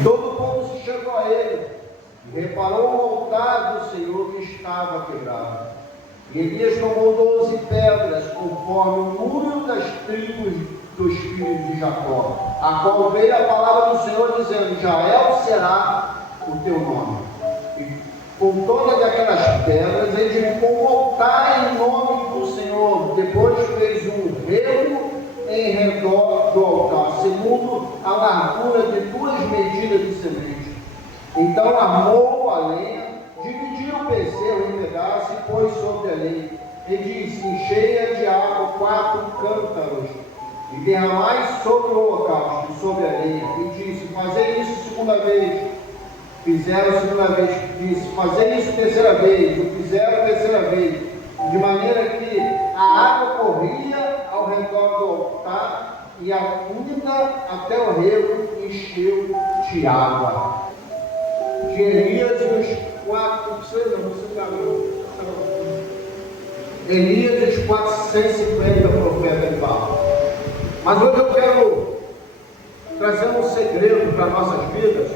E todo o povo se chegou a ele, e reparou o altar do Senhor que estava quebrado. E Elias tomou 12 pedras, conforme o número das tribos dos filhos de Jacó, a qual veio a palavra do Senhor, dizendo: Jael será o teu nome. E com todas aquelas pedras, ele edificou um altar em nome do Senhor. Depois fez um remo em redor do altar, segundo a largura de 2 medidas de semente. Então armou a lenha, dividiu o bezerro em pedaços e pôs sobre a lenha. E disse: encheia de água 4 cântaros, e derramai sobre o holocausto, sobre a lenha. E disse: fazei isso segunda vez. Fizeram segunda vez. Disse: fazei isso terceira vez. O fizeram terceira vez. De maneira que a água corria ao redor do altar, e a funda até o rego encheu de água. De Elias e os 450 Elias e os 450 profetas de Baal. Mas hoje eu quero trazer um segredo para nossas vidas,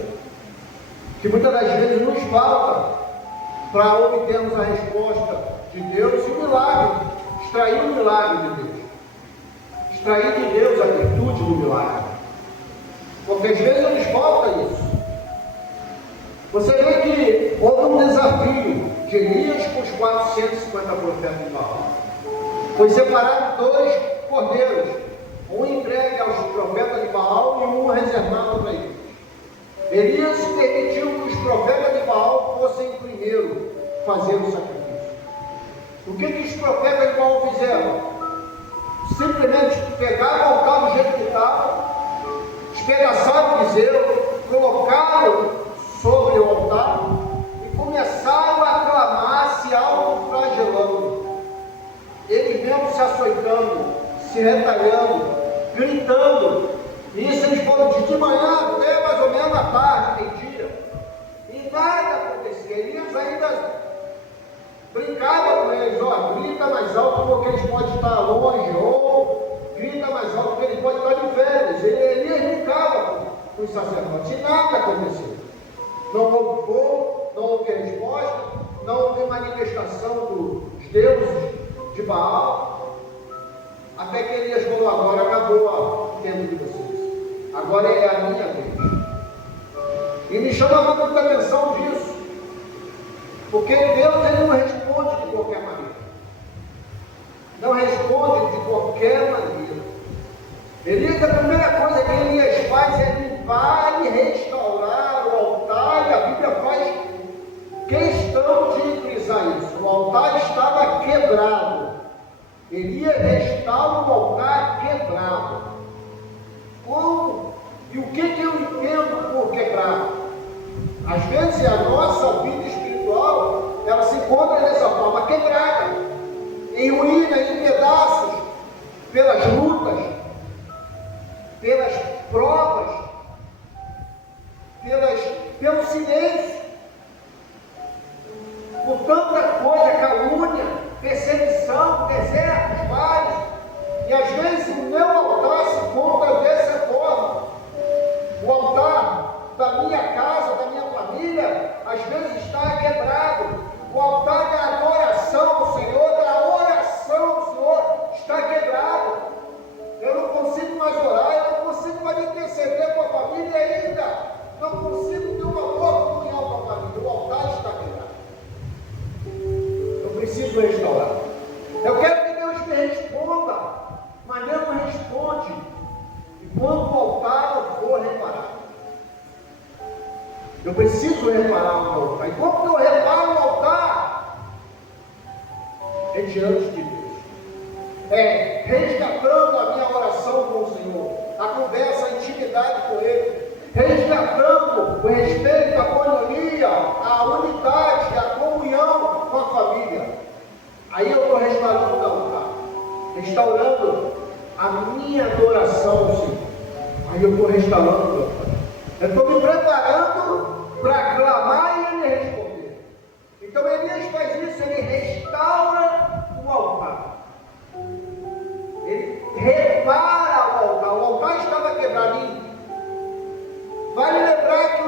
que muitas das vezes nos falta para obtermos a resposta de Deus e o milagre, extrair o milagre de Deus, extrair de Deus a virtude do milagre, porque às vezes nos falta isso. Você vê que houve um desafio de Elias com os 450 profetas de Baal. Foi separado 2 cordeiros, um entregue aos profetas de Baal e um reservado para eles. Elias permitiu que os profetas de Baal fossem primeiro fazer o sacrifício. O que os profetas de Baal fizeram? Simplesmente pegaram o altar do jeito que estava, espedaçaram o bezerro, colocaram sobre o altar e começaram a clamar, se autoflagelando. Eles mesmos se açoitando, se retalhando, gritando. E isso eles foram de manhã até mais ou menos à tarde, meio-dia. E nada acontecia. Elias ainda brincava com eles: ó, grita mais alto porque eles podem estar longe, ou grita mais alto porque eles podem estar de férias. Elias brincava com os sacerdotes e nada aconteceu. Não houve fogo, não houve resposta, não houve manifestação dos deuses de Baal. Até que Elias falou: agora acabou o tempo de vocês, agora é a minha vez. E me chama muita atenção disso, porque Deus ele não responde de qualquer maneira, não responde de qualquer maneira. Elias, a primeira coisa que Elias faz é limpar e restaurar o altar, e a Bíblia faz questão de frisar isso. O altar estava quebrado. Elias restaura o altar quebrado. Como? E o que eu entendo por quebrado? Às vezes a nossa vida espiritual, ela se encontra dessa forma, quebrada, em ruína, em pedaços, pelas lutas, pelas provas, pelo silêncio, por tanta coisa, calúnia, perseguição, desertos vários. E às vezes o meu altar se encontra dessa forma. O altar da minha casa, da minha família, às vezes está quebrado. O altar da adoração ao Senhor, da oração ao Senhor, está quebrado. Eu não consigo mais orar, eu não consigo mais interceder com a família ainda. Não consigo ter uma boa comunhão com a família. O altar está quebrado. Eu preciso restaurar. Eu quero que Deus me responda, mas Deus não responde enquanto o altar não for reparado. Eu preciso reparar o meu altar. Enquanto eu reparo o altar, é diante de Deus. É resgatando a minha oração com o Senhor, a conversa, a intimidade com Ele, resgatando o respeito, a coinonia, a unidade, a comunhão com a família. Aí eu estou restaurando o altar, restaurando a minha adoração ao Senhor. Aí eu estou restaurando o altar. Eu estou me preparando para clamar e Ele responder. Então Elias faz isso, ele restaura o altar. Ele repara o altar. O altar estava quebradinho. Vale lembrar que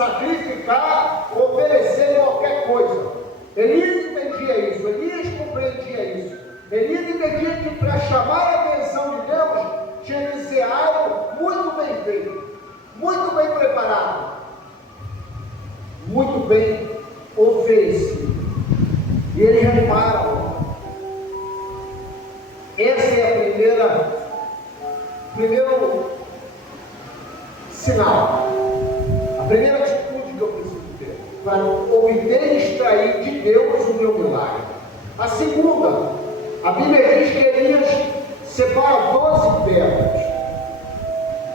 sacrificar, oferecer qualquer coisa. Elias entendia isso, Elias compreendia isso. Elias entendia que para chamar a atenção de Deus tinha que ser algo muito bem feito, muito bem preparado, muito bem oferecido. E ele repara, essa é a primeiro sinal, a primeira atitude que eu preciso ter para obter e extrair de Deus o meu milagre. A segunda, a Bíblia diz que Elias separa 12 pedras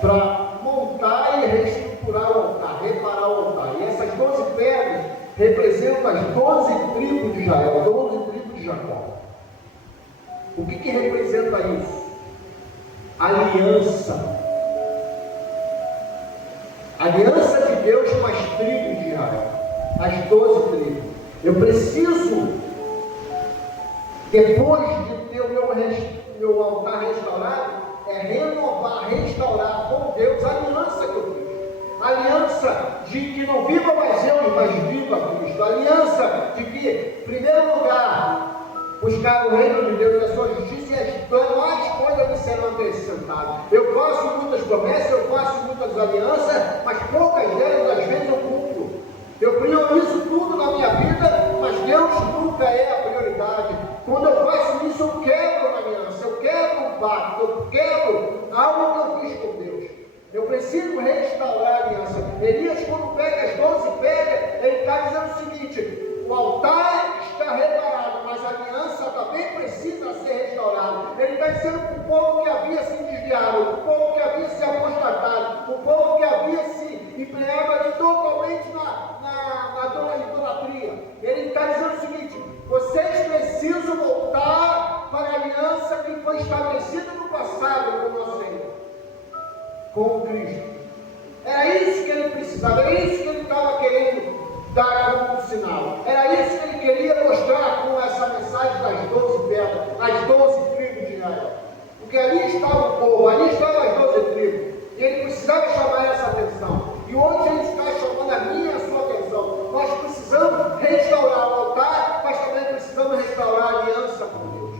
para montar e reestruturar o altar, reparar o altar. E essas 12 pedras representam as 12 tribos de Israel, 12 tribos de Jacó. O que representa isso? Aliança. Aliança de Deus com as tribos de Israel, as 12 tribos. Eu preciso, depois de ter o meu altar restaurado, renovar, restaurar com Deus a aliança que eu fiz. Aliança de que não viva mais eu, mas viva Cristo. Aliança de que, em primeiro lugar, buscar o reino de Deus e a sua justiça, e as demais coisas me serão acrescentadas. Eu faço muitas promessas, eu faço muitas alianças, mas poucas delas, às vezes, eu cumpro. Eu priorizo tudo na minha vida, mas Deus nunca é a prioridade. Quando eu faço isso, eu quebro uma aliança, eu quebro um pacto, eu quebro algo que eu fiz com Deus. Eu preciso restaurar a aliança. Elias, quando pega as 12 pedras, ele está dizendo o seguinte: o altar está reparado, mas a aliança também precisa ser restaurada. Ele está dizendo para o povo que havia se desviado, o povo que havia se apostatado, o povo que havia se empenhado ali totalmente na idolatria. Ele está dizendo o seguinte: vocês precisam voltar para a aliança que foi estabelecida no passado com o nosso Senhor, com Cristo. Era isso que ele precisava, era isso que ele estava querendo dar como sinal. Era isso que ele queria mostrar com essa mensagem das 12 pedras, as 12 tribos de Israel. Porque ali estava o povo, ali estavam as 12 tribos. E ele precisava chamar essa atenção. E hoje ele está chamando a minha e a sua atenção. Nós precisamos restaurar o altar, mas também precisamos restaurar a aliança com Deus.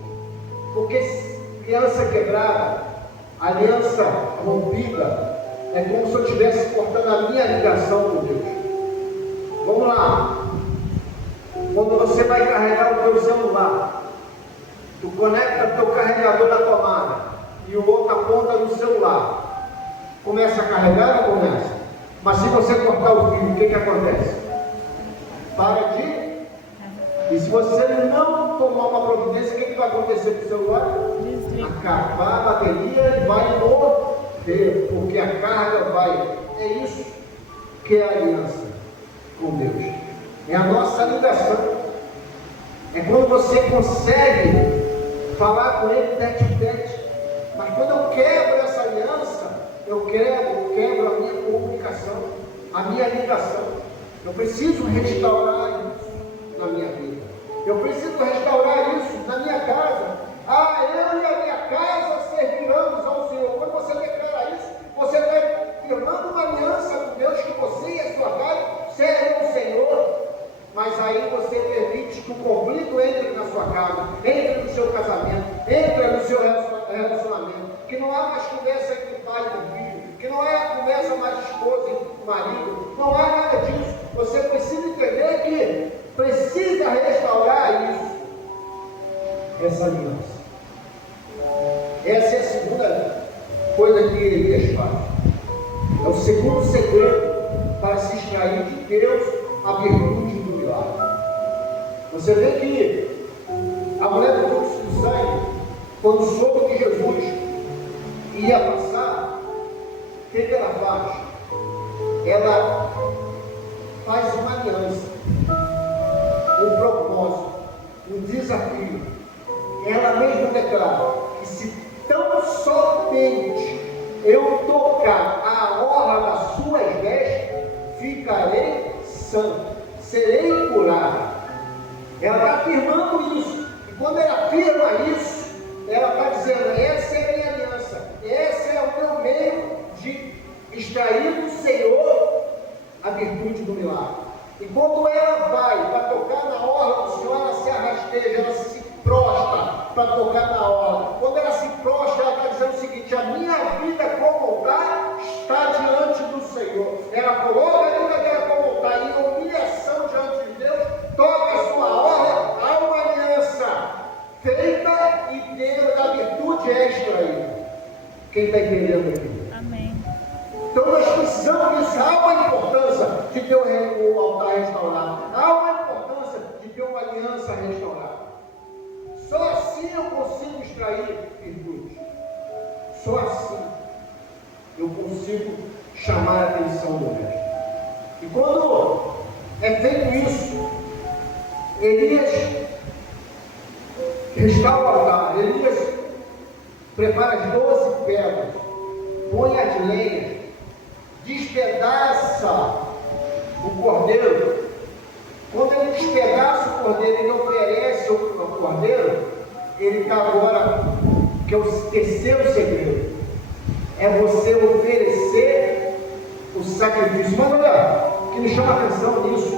Porque aliança quebrada, aliança rompida, é como se eu estivesse cortando a minha ligação com Deus. Vamos lá. Quando você vai carregar o teu celular, tu conecta o teu carregador na tomada e o outro aponta no celular. Começa a carregar ou começa? Mas se você cortar o fio, o que acontece? Para de... E se você não tomar uma providência, o que vai acontecer com o celular? Acabar a bateria e vai morrer, porque a carga vai... É isso que é a aliança com Deus. É a nossa ligação. É quando você consegue falar com Ele tete a tete. Mas quando eu quebro essa aliança, eu quebro a minha comunicação, a minha ligação. Eu preciso restaurar isso na minha vida. Eu preciso restaurar isso na minha casa. Eu e a minha casa serviremos ao Senhor. Quando você declara isso, você está firmando uma aliança com Deus que você e a sua casa servem ao Senhor. Mas aí você permite que o conflito entre na sua casa, entre no seu casamento, entre no seu relacionamento. Que não há mais conversa entre pai e filho, que não há conversa mais de esposa e marido, não há nada disso. Você precisa entender que precisa restaurar isso, essa aliança. Essa é a segunda coisa que Elias faz. É o segundo segredo para se extrair de Deus a virtude do milagre. Você vê que a mulher do fluxo do sangue, quando soube que Jesus ia passar, o que ela faz? Ela faz uma aliança, um propósito, um desafio. Ela mesma declara que se tão somente eu tocar a orla das suas vestes, ficarei santo, serei curado. Ela está afirmando isso. E quando ela afirma isso, ela está dizendo: essa é a minha aliança, esse é o meu meio de extrair do Senhor a virtude do milagre. E quando ela vai para tocar na orla do Senhor, ela se arrasteja, ela se prostra para tocar na orla. Quando ela se prostra, ela está dizendo o seguinte: a minha vida como está diante do Senhor. Ela coloca a vida dela como está, em humilhação diante de Deus, toca a sua orla, há uma aliança feita e Deus dá virtude extra aí. Quem está entendendo aqui? Amém. Então nós precisamos disso. Há uma importância de ter o altar restaurado. Há uma importância de ter uma aliança restaurada. Só assim eu consigo extrair virtude. Só assim eu consigo chamar a atenção do resto. E quando é feito isso, Elias restaura o altar. Elias prepara as 12 pedras, põe as lenhas, despedaça o cordeiro. Quando ele despedaça o cordeiro, ele oferece o cordeiro. Ele está agora, que é o terceiro segredo, é você oferecer o sacrifício. Mas olha, o que me chama a atenção nisso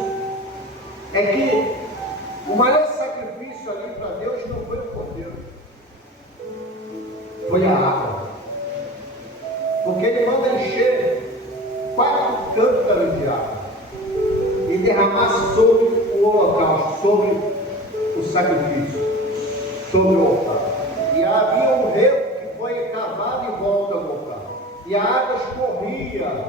é que o maior sacrifício ali para Deus não foi o cordeiro, foi a água. Porque ele manda encher 4 cântaros de água e derramar sobre o holocausto, sobre o sacrifício, sobre o altar. E havia um rego que foi cavado em volta do altar, e a água escorria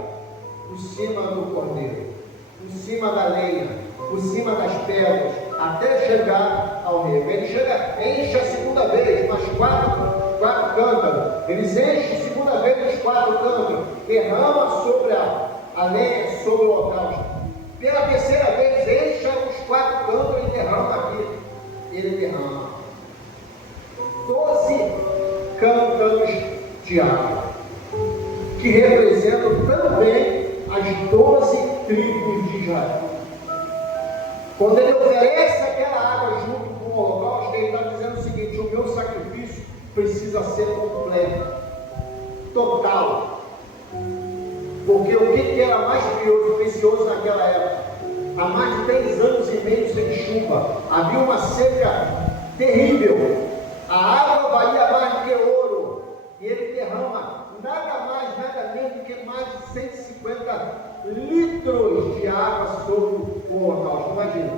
por cima do cordeiro, por cima da lenha, por cima das pedras, até chegar ao rego. Ele chega, enche a segunda vez, mais 4 cântaros. Eles enchem a segunda vez os 4 cântaros, derrama sobre a lenha, sobre o holocausto. Pela terceira vez, encha os 4 cântaros e derrama aqui. Ele derrama 12 cântaros de água, que representam também as 12 tribos de Israel. Quando ele oferece aquela água junto com o holocausto, ele está dizendo o seguinte: o meu sacrifício precisa ser completo, total. Porque o que era mais precioso naquela época? Há mais de 3 anos e meio sem chuva, havia uma seca terrível, a água valia mais do que ouro, e ele derrama nada mais, nada menos do que mais de 150 litros de água sobre o holocausto. Imagina,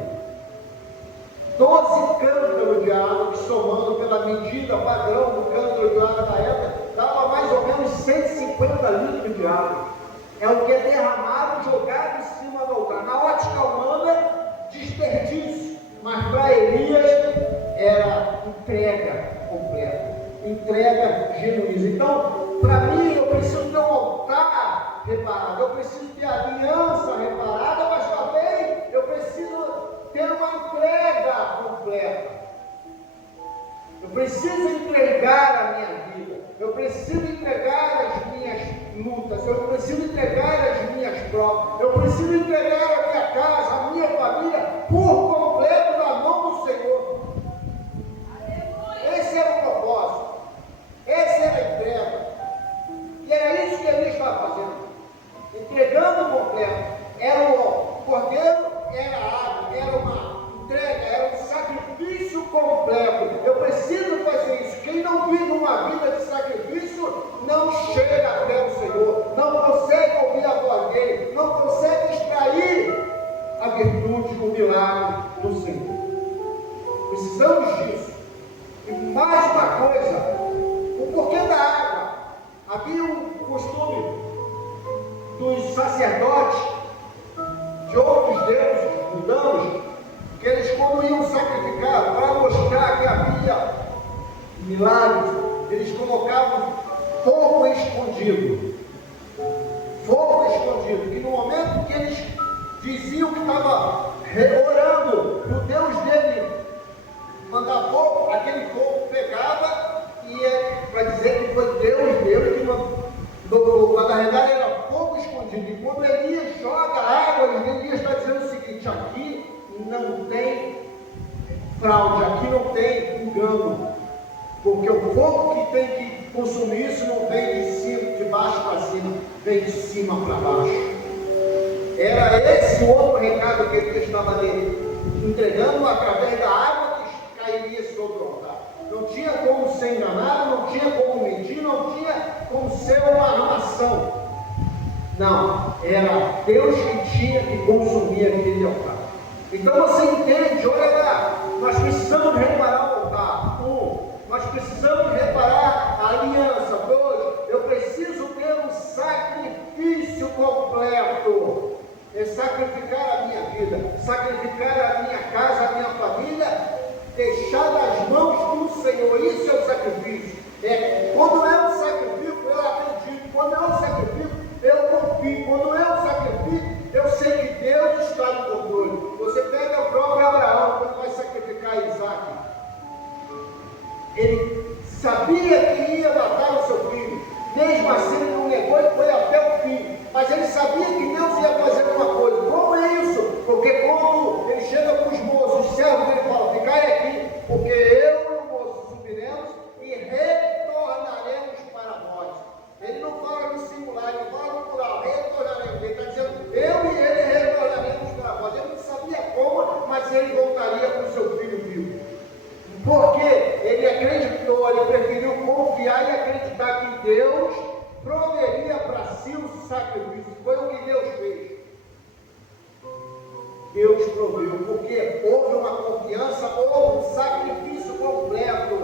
12 cântaros de água, que somando pela medida padrão do cântaro de água da época, dava mais ou menos 150 litros de água. É o que é derramado, jogado em cima do altar. Na ótica humana, desperdício, mas para Elias era entrega completa, entrega genuína. Então, para mim, eu preciso ter um altar reparado, eu preciso ter a aliança reparada, mas também eu preciso ter uma entrega completa. Eu preciso entregar a minha vida, eu preciso entregar as minhas lutas, eu preciso entregar as minhas provas, eu preciso entregar a minha casa, a minha família por completo na mão do Senhor. Esse era o propósito, essa era a entrega, e era isso que ele estava fazendo, entregando completo. Era o cordeiro, era a água, era uma entrega, era um sacrifício completo. Eu preciso fazer isso. Quem não vive uma vida de sacrifício não chega até o Senhor, não consegue ouvir a voz dele, não consegue extrair a virtude, o milagre do Senhor. Precisamos disso. E mais uma coisa, o porquê da água. Havia um costume dos sacerdotes de outros deuses mundanos, que eles, quando iam sacrificar, para mostrar que havia milagres, eles colocavam fogo escondido. Fogo escondido, que no momento que eles diziam que estava orando para o Deus dele mandar fogo, aquele fogo pegava e para dizer que foi Deus que mandou fogo, mas na verdade era fogo escondido. E quando Elias joga água, Elias está dizendo o seguinte: aqui não tem fraude, aqui não tem engano, porque o fogo que tem que consumir isso não vem de cima, de baixo para cima, vem de cima para baixo. Era esse outro recado que ele estava entregando através da água que cairia sobre o altar. Não tinha como ser enganado, não tinha como mentir, não tinha como ser uma armação. Não, era Deus que tinha que consumir aquele altar. Então você entende, olha lá, nós precisamos reparar o altar. Nós precisamos reparar a aliança. 2, eu preciso ter um sacrifício completo. É sacrificar a minha vida, sacrificar a minha casa, a minha família, deixar nas mãos do Senhor. Isso é o sacrifício. Quando eu sacrifico, eu acredito. Quando eu sacrifico, eu confio. Quando eu sacrifico, eu sei que Deus está no controle. Você pega o próprio Abraão, quando vai sacrificar Isaac. Ele sabia que ia matar o seu filho. Mesmo assim, ele não negou e foi até o fim. Mas ele sabia que Deus ia fazer uma coisa. Como é isso? Porque quando ele chega com os moços, os servos, ele fala: ficai aqui, porque eu e o moço subiremos e retornaremos para nós. Ele não fala no singular, ele fala no plural, retornaremos. Ele está dizendo: eu e ele retornaremos para nós. Ele não sabia como, mas ele voltaria com o seu filho vivo. Porque ele acreditou, ele preferiu confiar e acreditar que Deus proveria para si o sacrifício. Foi o que Deus fez. Deus proveu, porque houve uma confiança, houve um sacrifício completo.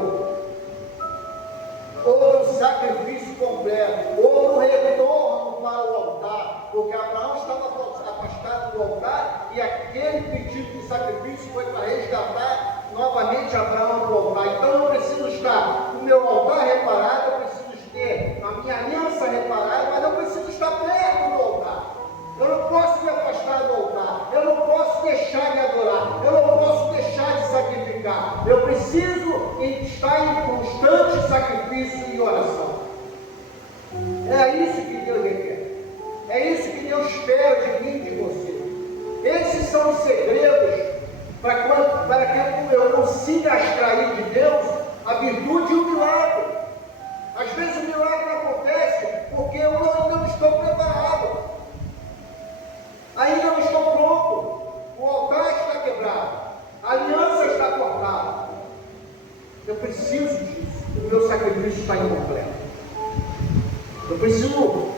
Houve um sacrifício completo, houve um retorno para o altar, porque Abraão estava afastado do altar e aquele pedido de sacrifício foi para resgatar novamente Abraão do altar. Então eu preciso estar com o meu altar reparado, eu preciso ter a minha aliança reparada, mas eu preciso estar perto do altar. Eu não posso me afastar do altar, eu não posso deixar de adorar, eu não posso deixar de sacrificar. Eu preciso estar em constante sacrifício e oração. É isso que Deus requer, é isso que Deus espera de mim e de você. Esses são os segredos para que eu consiga extrair de Deus a virtude e o milagre. Às vezes o milagre acontece porque eu não estou preparado. Ainda não estou pronto, o altar está quebrado, a aliança está cortada. Eu preciso disso, o meu sacrifício está incompleto. Eu preciso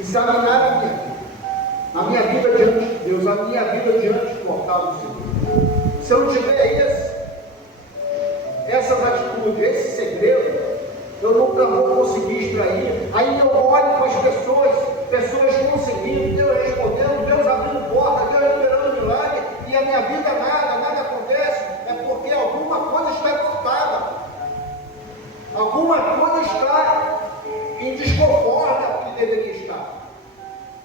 examinar a minha vida diante de Deus, a minha vida diante do altar do Senhor. Se eu não tiver essas atitudes, esse segredo, eu nunca vou conseguir extrair. Aí eu olho para as pessoas conseguindo, Deus respondendo, Deus abrindo porta, Deus liberando milagre, e a minha vida nada acontece. É porque alguma coisa está cortada, alguma coisa está em desconforme ao que deveria estar.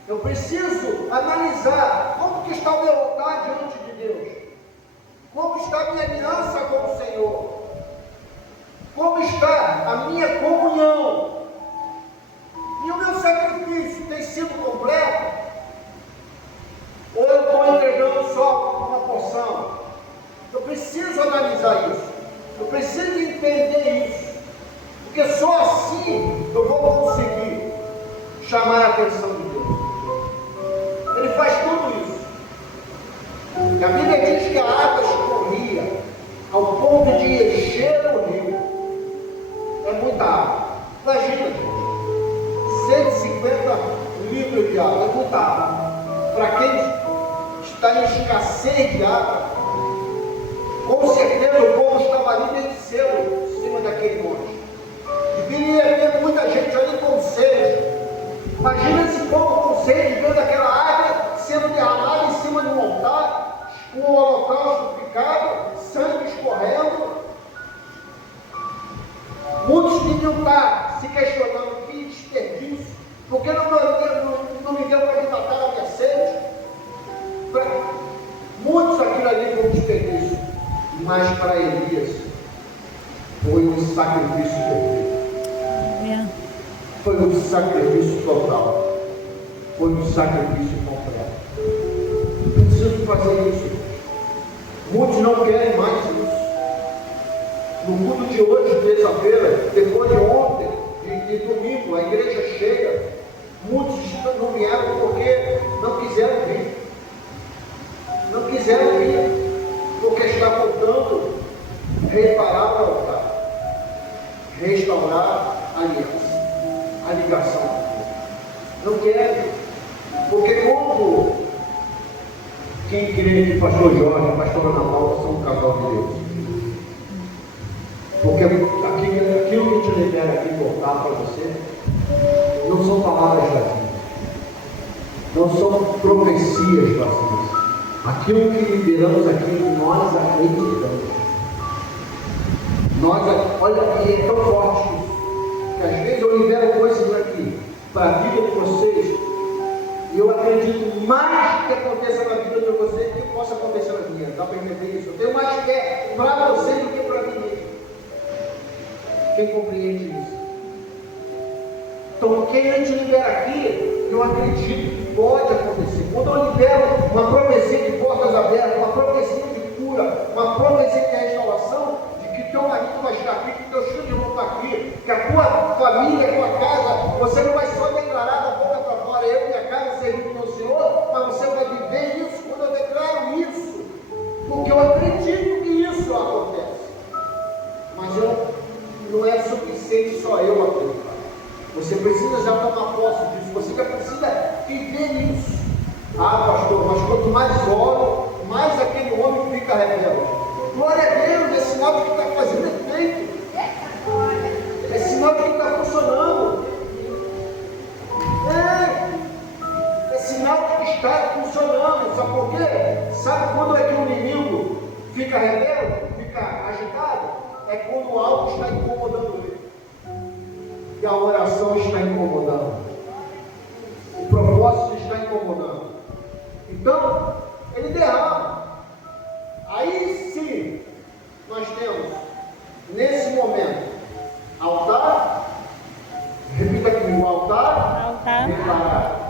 Eu preciso analisar como que está o meu altar diante de Deus, como está a minha aliança com o Senhor, como está a minha comunhão, e o meu sacrifício tem sido completo, ou eu estou entregando só uma porção? Eu preciso analisar isso, eu preciso entender isso, porque só assim eu vou conseguir chamar a atenção de Deus. Ele faz tudo isso. A Bíblia diz que a água escorria ao ponto de encher o rio. É muita água. Imagina, 150 litros de água, é muita água. Para quem está em escassez de água, com certeza o povo estava ali desde cedo em cima daquele monte. Deveria ter muita gente ali com sede. Imagina esse povo com sede, vendo aquela água sendo derramada em cima de um altar, com o holocausto ficado, sangue escorrendo. Muitos deviam estar se questionando: que desperdício, por que não me deu para me matar a minha sede? Muitos aquilo ali foi um desperdício, mas para Elias foi um sacrifício perfeito. Foi um sacrifício total, foi um sacrifício completo. Eu preciso fazer isso. Muitos não querem mais isso. No culto de hoje, terça-feira, depois de ontem, de domingo, a igreja cheia. Muitos não vieram porque não quiseram vir. Quem crê que pastor Jorge e pastor Ana Paula são um casal de Deus? Porque aquilo que te libera aqui voltar para você não são palavras vazias, não são profecias vazias. Aquilo que liberamos aqui, nós acreditamos. Olha, é tão forte isso, que às vezes eu libero coisas aqui para a vida de vocês, e eu acredito mais que aconteça na vida de vocês do que possa acontecer na minha. Dá para entender isso? Eu tenho mais fé para vocês do que para mim mesmo. Quem compreende isso? Então, quem a gente libera aqui, eu acredito que pode acontecer. Quando eu libero uma profecia de portas abertas, uma profecia de cura, uma profecia de restauração, de que teu marido vai estar aqui, que teus filhos vão estar aqui, que a tua família, a tua casa, você não vai só declarar da boca para fora, eu e minha casa servindo ao Senhor, mas você vai viver isso quando eu declaro isso, porque eu acredito que isso acontece. Mas não é suficiente só eu acreditar. Você precisa já tomar posse disso, você já precisa viver isso. Ah, pastor, mas quanto mais oro, mais aquele homem fica rebelde. Glória a Deus, é sinal de que está fazendo efeito. É sinal de que está funcionando. É sinal de que está funcionando. Sabe por quê? Sabe quando é que o inimigo fica rebelde, fica agitado? É quando algo está incomodando ele. E a oração está incomodando. O propósito está incomodando. Então, ele derrama. Aí sim, nós temos, nesse momento, altar. Repita comigo: altar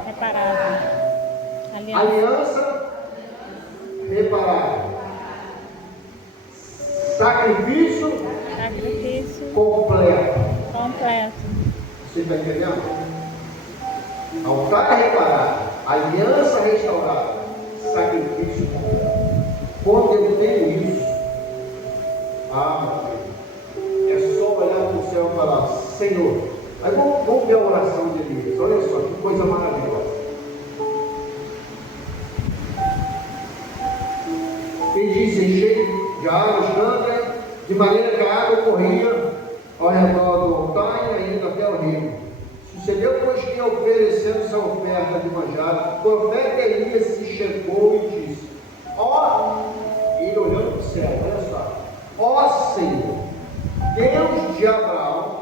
reparado. Aliança reparada. Sacrifício completo. Você está entendendo? Altar reparado, aliança restaurada, sacrifício completo. Quando eu tenho isso, é só olhar para o céu e falar: Senhor. Aí vamos ver a oração de Elias. Olha só que coisa maravilhosa. Ele diz: enchei de água os câmeras, de maneira que a água corria ao redor do altar e ainda até o rio. Sucedeu, pois, que oferecendo essa oferta de manjar, o profeta Elias se chegou e disse: ele olhando para o céu, olha só: Senhor, Deus de Abraão,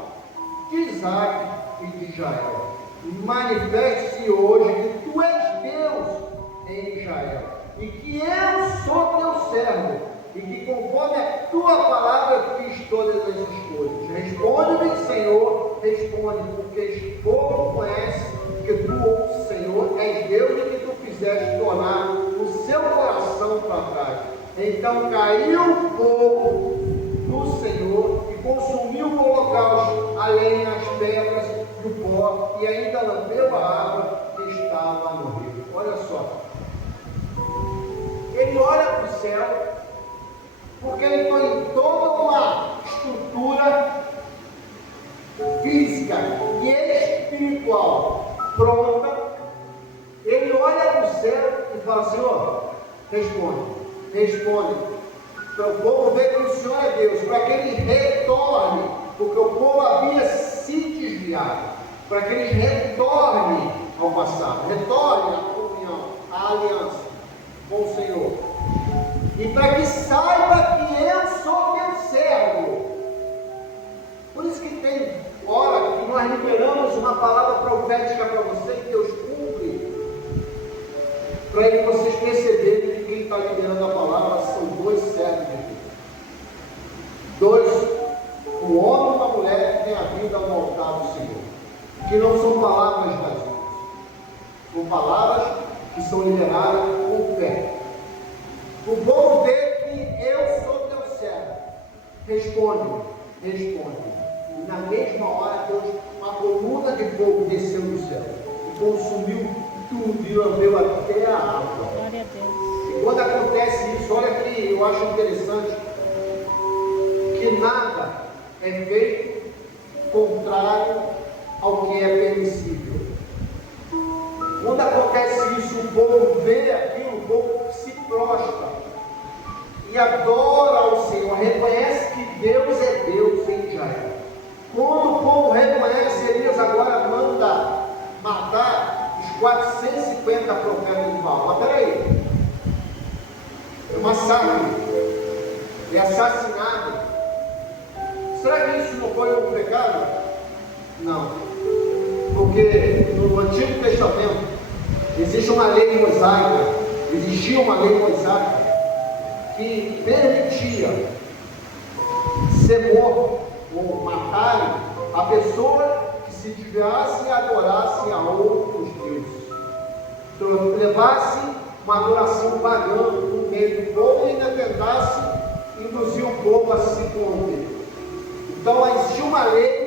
de Isaac e de Israel, manifeste-se hoje que tu és Deus em Israel, e que eu sou teu servo, e que conforme a tua palavra fiz todas essas coisas. Responde-me, Senhor, responde, porque pouco conhece que tu, Senhor, és Deus e que tu fizeste tornar o seu coração para trás. Então caiu o fogo do Senhor e consumiu o holocausto, a lenha, as pedras e o pó, e ainda lambeu a água que estava no rio. Olha só. Ele olha para o céu, porque ele tem toda uma estrutura física e espiritual pronta. Ele olha para o céu e fala: Senhor, responde, para o povo ver que o Senhor é Deus, para que ele retorne, porque o povo havia se desviado, para que eles retornem ao passado, retornem à comunhão, à aliança com o Senhor, e para que saiba que eu sou teu servo. Por isso que tem hora que nós liberamos uma palavra profética para você, que Deus cumpre, para vocês perceberem que quem está liberando a palavra são dois servos de Deus. Um homem e uma mulher que tem a vida no altar do Senhor, que não são palavras vazias, são palavras que são liberadas com fé. O povo vê que eu sou teu servo. Responde. E na mesma hora, Deus, uma coluna de fogo desceu do céu e consumiu tudo e lambeu até a água. Glória a Deus. E quando acontece isso, olha que eu acho interessante, que nada é feito contrário ao que é permissível. Quando acontece isso, o povo vê aquilo, o povo se e adora ao Senhor, reconhece que Deus é Deus em Israel. Quando o povo reconhece, Elias agora manda matar os 450 profetas de Baal. Mas peraí, é massacre, é assassinato. Será que isso não foi um pecado? Não, porque no Antigo Testamento existe uma lei mosaica, existia uma lei mosaica que permitia ser morto ou matarem a pessoa que se desviasse e adorasse a outros deuses. Então, levasse uma adoração pagã no meio do povo e ainda tentasse induzir o povo a se corromper. Então, existia uma lei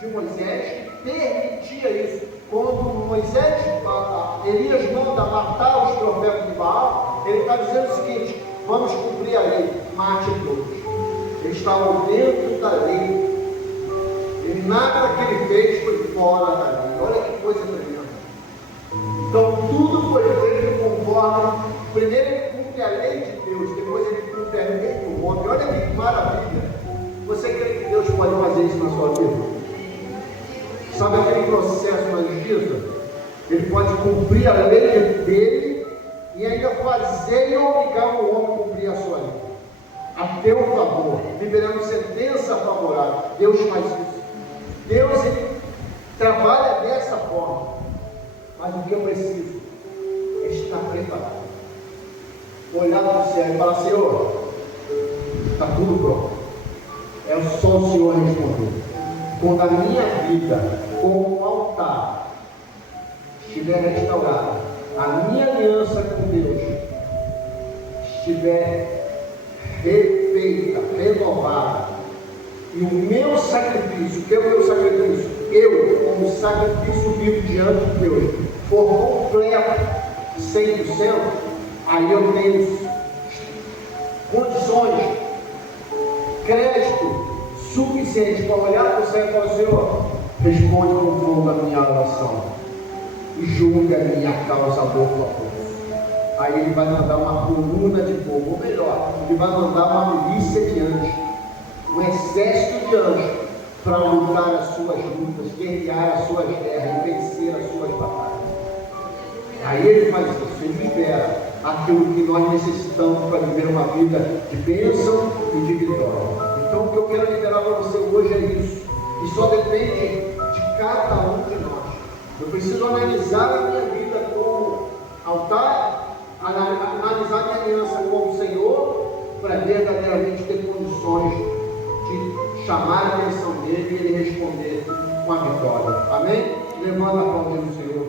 de Moisés que permitia isso. Quando Elias manda matar os profetas de Baal, ele está dizendo o seguinte: vamos cumprir a lei, mate todos. Eles estavam dentro da lei. E nada que ele fez foi fora da lei. Olha que coisa tremenda. Então tudo foi feito conforme. Primeiro ele cumpre a lei de Deus, depois ele cumpre a lei do homem. Olha que maravilha. Você crê que Deus pode fazer isso na sua vida? Sabe aquele processo na justiça? Ele pode cumprir a lei dele e ainda fazer e obrigar o homem a cumprir a sua lei, a teu favor, liberando sentença favorável. Deus faz isso. Deus, ele trabalha dessa forma. Mas o que eu preciso é estar preparado. Olhar para o céu e falar: Senhor, está tudo pronto. É só o Senhor responder. Quando a minha vida, como um altar, estiver restaurada, a minha aliança com Deus estiver refeita, renovada, e o meu sacrifício, que é o meu sacrifício, eu, como sacrifício vivo diante de Deus, for completo, 100%, aí eu tenho condições, crédito suficiente para olhar para o céu e falar: Senhor, responde com fogo a minha oração e julga a minha causa boca a boca. Aí ele vai mandar uma coluna de fogo, ou melhor, ele vai mandar uma milícia de anjos, um exército de anjos, para lutar as suas lutas, guerrear as suas guerras e vencer as suas batalhas. Aí ele faz isso, ele libera aquilo que nós necessitamos para viver uma vida de bênção e de vitória. Então, o que eu quero liberar para você hoje é isso. E só depende de cada um de nós. Eu preciso analisar a minha vida como altar, analisar a minha aliança com o Senhor, para verdadeiramente ter condições de chamar a atenção dele e ele responder com a vitória. Amém? Levanta a mão do Senhor.